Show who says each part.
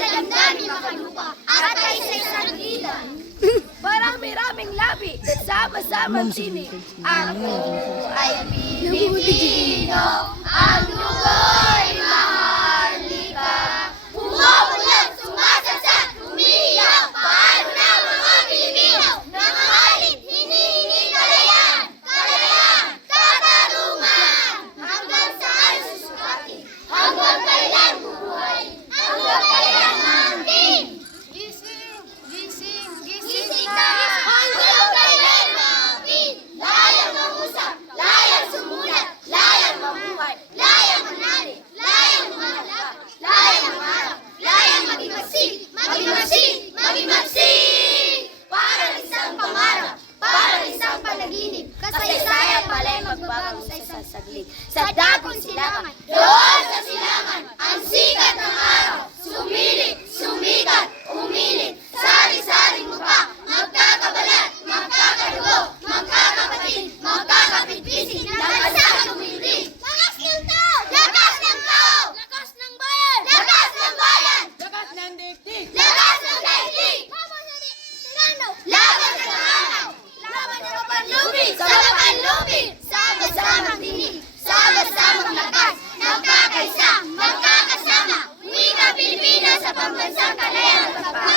Speaker 1: sa damdamin makalupa at ay sa isang ilan.
Speaker 2: Marami-raming labi, sama-sama sini. Ako ay Pilipino,
Speaker 1: ang lugoy maharlika. Bumubulag, sumasasat, umiyak, paano na mga Pilipino? Nangangalit, hinihingi kalayaan, kalayaan, katalungan. Hanggang saan susukati? Hanggang magsiing! Para isang pangarap, para isang panaginip, kasaysayan pala'y magbabago sa isang saglit. Sa dakong silangan, doon sa silangan! సర్వసంపన్న సకలయాల సప